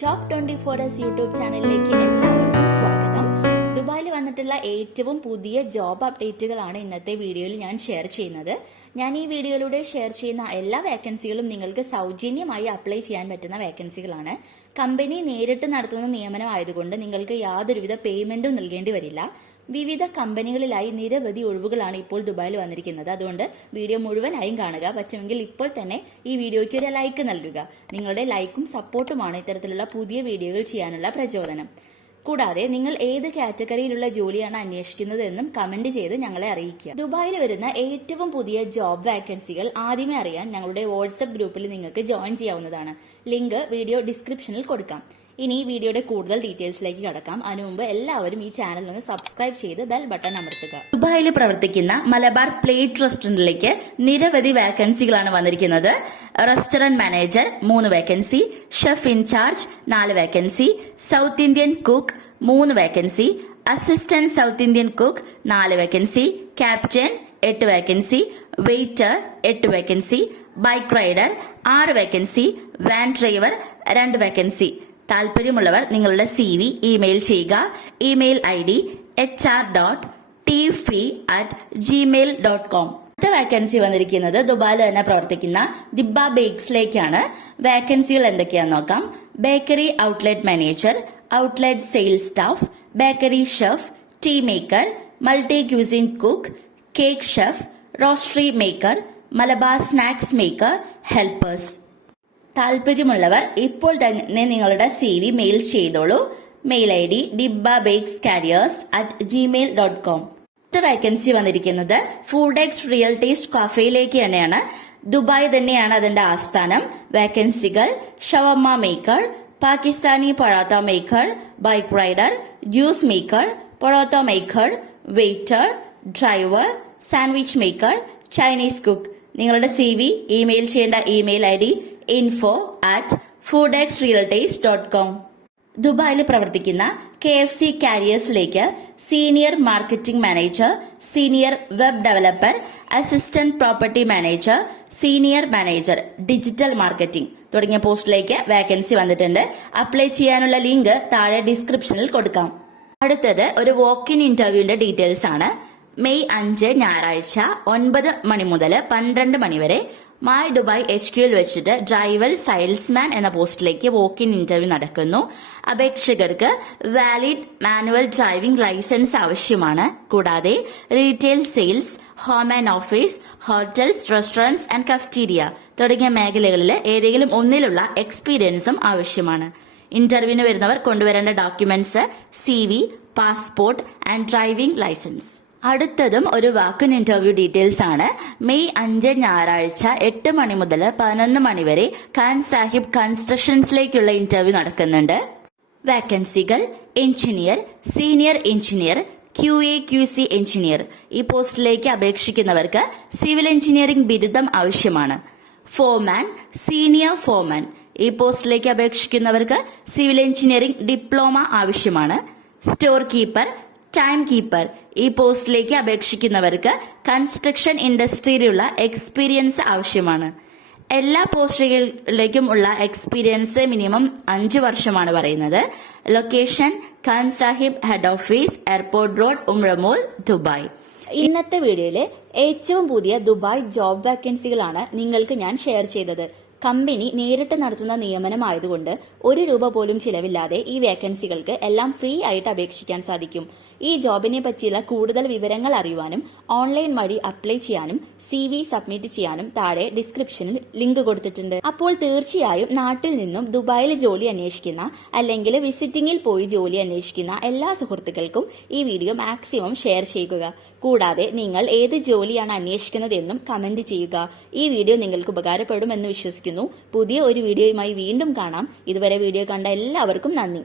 Job 24 YouTube ചാനലിലേക്ക് എല്ലാവർക്കും സ്വാഗതം. ദുബായിൽ വന്നിട്ടുള്ള ഏറ്റവും പുതിയ ജോബ് അപ്ഡേറ്റുകളാണ് ഇന്നത്തെ വീഡിയോയിൽ ഞാൻ ഷെയർ ചെയ്യുന്നത്. ഞാൻ ഈ വീഡിയോയിലൂടെ ഷെയർ ചെയ്യുന്ന എല്ലാ വേക്കൻസികളും നിങ്ങൾക്ക് സൗജന്യമായി അപ്ലൈ ചെയ്യാൻ പറ്റുന്ന വേക്കൻസികളാണ്. കമ്പനി നേരിട്ട് നടത്തുന്ന നിയമനം ആയതുകൊണ്ട് നിങ്ങൾക്ക് യാതൊരുവിധ പേയ്മെന്റും നൽകേണ്ടി വരില്ല. വിവിധ കമ്പനികളിലായി നിരവധി ഒഴിവുകളാണ് ഇപ്പോൾ ദുബായിൽ വന്നിരിക്കുന്നത്. അതുകൊണ്ട് വീഡിയോ മുഴുവനായും കാണുക. പറ്റുമെങ്കിൽ ഇപ്പോൾ തന്നെ ഈ വീഡിയോയ്ക്ക് ഒരു ലൈക്ക് നൽകുക. നിങ്ങളുടെ ലൈക്കും സപ്പോർട്ടുമാണ് ഇത്തരത്തിലുള്ള പുതിയ വീഡിയോകൾ ചെയ്യാനുള്ള പ്രചോദനം. കൂടാതെ നിങ്ങൾ ഏത് കാറ്റഗറിയിലുള്ള ജോലിയാണ് അന്വേഷിക്കുന്നത് എന്നും കമന്റ് ചെയ്ത് ഞങ്ങളെ അറിയിക്കുക. ദുബായിൽ വരുന്ന ഏറ്റവും പുതിയ ജോബ് വാക്കൻസികൾ ആദ്യമേ അറിയാൻ ഞങ്ങളുടെ വാട്സ്ആപ്പ് ഗ്രൂപ്പിൽ നിങ്ങൾക്ക് ജോയിൻ ചെയ്യാവുന്നതാണ്. ലിങ്ക് വീഡിയോ ഡിസ്ക്രിപ്ഷനിൽ കൊടുക്കാം. ഇനി വീഡിയോയുടെ കൂടുതൽ ഡീറ്റെയിൽസിലേക്ക് കടക്കാം. അതിനു മുമ്പ് എല്ലാവരും ഈ ചാനൽ ഒന്ന് സബ്സ്ക്രൈബ് ചെയ്ത് ബെൽ ബട്ടൺ അമർത്തുക. ദുബായിൽ പ്രവർത്തിക്കുന്ന മലബാർ പ്ലേറ്റ് റെസ്റ്റോറന്റിലേക്ക് നിരവധി വാക്കൻസികളാണ് വന്നിരിക്കുന്നത്. Restaurant manager 3 vacancy, chef incharge 4 vacancy, south Indian cook 3 vacancy, assistant south Indian cook 4 vacancy, captain 8 vacancy, waiter 8 vacancy, bike rider 6 vacancy, van driver 2 vacancy. താല്പര്യമുള്ളവർ നിങ്ങളുടെ CV ഇമെയിൽ ചെയ്യുക. Email ID hr.tfee@gmail.com. അടുത്ത vacancy വന്നിരിക്കുന്നത് ദുബായിൽ തന്നെ പ്രവർത്തിക്കുന്ന ദിബ്ബ ബേക്സിലേക്കാണ്. വാക്കൻസികൾ എന്തൊക്കെയാണെന്ന് നോക്കാം. Bakery outlet manager, outlet sales staff, bakery chef, tea maker, multi cuisine cook, cake chef, roastery maker, Malabar snacks maker, helpers. താല്പര്യമുള്ളവർ ഇപ്പോൾ തന്നെ നിങ്ങളുടെ CV മെയിൽ ചെയ്തോളൂ. Mail ID dibbabakecarriers@gmail.com. അടുത്ത വാക്കൻസി വന്നിരിക്കുന്നത് ഫുഡെക്സ് റിയൽ ടേസ്റ്റ് കഫേയിലേക്ക് തന്നെയാണ്. ദുബായ് തന്നെയാണ് അതിന്റെ ആസ്ഥാനം. വാക്കൻസികൾ shawarma maker, Pakistani parotta maker, bike rider, juice maker, parotta maker, waiter, driver, sandwich maker, Chinese cook. നിങ്ങളുടെ CV ഇമെയിൽ ചെയ്യേണ്ട ഇമെയിൽ ID info@foodxrealtaste.com. ദുബായിൽ പ്രവർത്തിക്കുന്ന KFC കാരിയേഴ്സിലേക്ക് senior marketing manager, senior web developer, assistant property manager, senior manager digital marketing തുടങ്ങിയ പോസ്റ്റിലേക്ക് vacancy വന്നിട്ടുണ്ട്. Apply ചെയ്യാനുള്ള link താഴെ ഡിസ്ക്രിപ്ഷനിൽ കൊടുക്കാം. അടുത്തത് ഒരു വോക്ക് ഇൻ ഇന്റർവ്യൂവിന്റെ ഡീറ്റെയിൽസ് ആണ്. മെയ് 5 ഞായറാഴ്ച 9 മണി മുതൽ 12 മണി വരെ മായി ദുബായ് HQൽ വെച്ചിട്ട് ഡ്രൈവർ സെയിൽസ്മാൻ എന്ന പോസ്റ്റിലേക്ക് വോക്ക് ഇൻ ഇന്റർവ്യൂ നടക്കുന്നു. അപേക്ഷകർക്ക് വാലിഡ് മാനുവൽ ഡ്രൈവിംഗ് ലൈസൻസ് ആവശ്യമാണ്. കൂടാതെ retail sales, home and office, hotels, restaurants and cafeteria തുടങ്ങിയ മേഖലകളിൽ ഏതെങ്കിലും ഒന്നിലുള്ള എക്സ്പീരിയൻസും ആവശ്യമാണ്. ഇന്റർവ്യൂവിന് വരുന്നവർ കൊണ്ടുവരേണ്ട documents CV, passport and driving licence. അടുത്തതും ഒരു വാക്കിൻ ഇന്റർവ്യൂ ഡീറ്റെയിൽസ് ആണ്. മെയ് 5 ഞായറാഴ്ച 8 മണി മുതൽ 11 മണി വരെ ഖാൻ സാഹിബ് കൺസ്ട്രക്ഷൻസിലേക്കുള്ള ഇന്റർവ്യൂ നടക്കുന്നുണ്ട്. വാക്കൻസികൾ engineer, senior engineer, QA/QC engineer. ഈ പോസ്റ്റിലേക്ക് അപേക്ഷിക്കുന്നവർക്ക് സിവിൽ എഞ്ചിനീയറിംഗ് ബിരുദം ആവശ്യമാണ്. Foreman, senior foreman. ഈ പോസ്റ്റിലേക്ക് അപേക്ഷിക്കുന്നവർക്ക് സിവിൽ എഞ്ചിനീയറിംഗ് ഡിപ്ലോമ ആവശ്യമാണ്. Store keeper, time keeper. ഈ പോസ്റ്റിലേക്ക് അപേക്ഷിക്കുന്നവർക്ക് കൺസ്ട്രക്ഷൻ ഇൻഡസ്ട്രിയിലുള്ള എക്സ്പീരിയൻസ് ആവശ്യമാണ്. എല്ലാ പോസ്റ്റുകളിലേക്കും ഉള്ള എക്സ്പീരിയൻസ് മിനിമം 5 വർഷമാണ് പറയുന്നത്. Location Khan Sahib head office, airport road, Umm Ramool, Dubai. ഇന്നത്തെ വീഡിയോയിലെ ഏറ്റവും പുതിയ ദുബായ് ജോബ് വാക്കൻസികളാണ് നിങ്ങൾക്ക് ഞാൻ ഷെയർ ചെയ്തത്. കമ്പനി നേരിട്ട് നടത്തുന്ന നിയമനമായതുകൊണ്ട് 1 രൂപ പോലും ചിലവില്ലാതെ ഈ വേക്കൻസികൾക്ക് എല്ലാം ഫ്രീ ആയിട്ട് അപേക്ഷിക്കാൻ സാധിക്കും. ഈ ജോബിനെ പറ്റിയുള്ള കൂടുതൽ വിവരങ്ങൾ അറിയുവാനും ഓൺലൈൻ വഴി അപ്ലൈ ചെയ്യാനും CV സബ്മിറ്റ് ചെയ്യാനും താഴെ ഡിസ്ക്രിപ്ഷനിൽ ലിങ്ക് കൊടുത്തിട്ടുണ്ട്. അപ്പോൾ തീർച്ചയായും നാട്ടിൽ നിന്നും ദുബായിൽ ജോലി അന്വേഷിക്കുന്ന അല്ലെങ്കിൽ വിസിറ്റിംഗിൽ പോയി ജോലി അന്വേഷിക്കുന്ന എല്ലാ സുഹൃത്തുക്കൾക്കും ഈ വീഡിയോ മാക്സിമം ഷെയർ ചെയ്യുക. കൂടാതെ നിങ്ങൾ ഏത് ജോലിയാണ് അന്വേഷിക്കുന്നത് എന്നും കമന്റ് ചെയ്യുക. ഈ വീഡിയോ നിങ്ങൾക്ക് ഉപകാരപ്പെടുമെന്ന് വിശ്വസിക്കുന്നു. പുതിയ ഒരു വീഡിയോയുമായി വീണ്ടും കാണാം. ഇതുവരെ വീഡിയോ കണ്ട എല്ലാവർക്കും നന്ദി.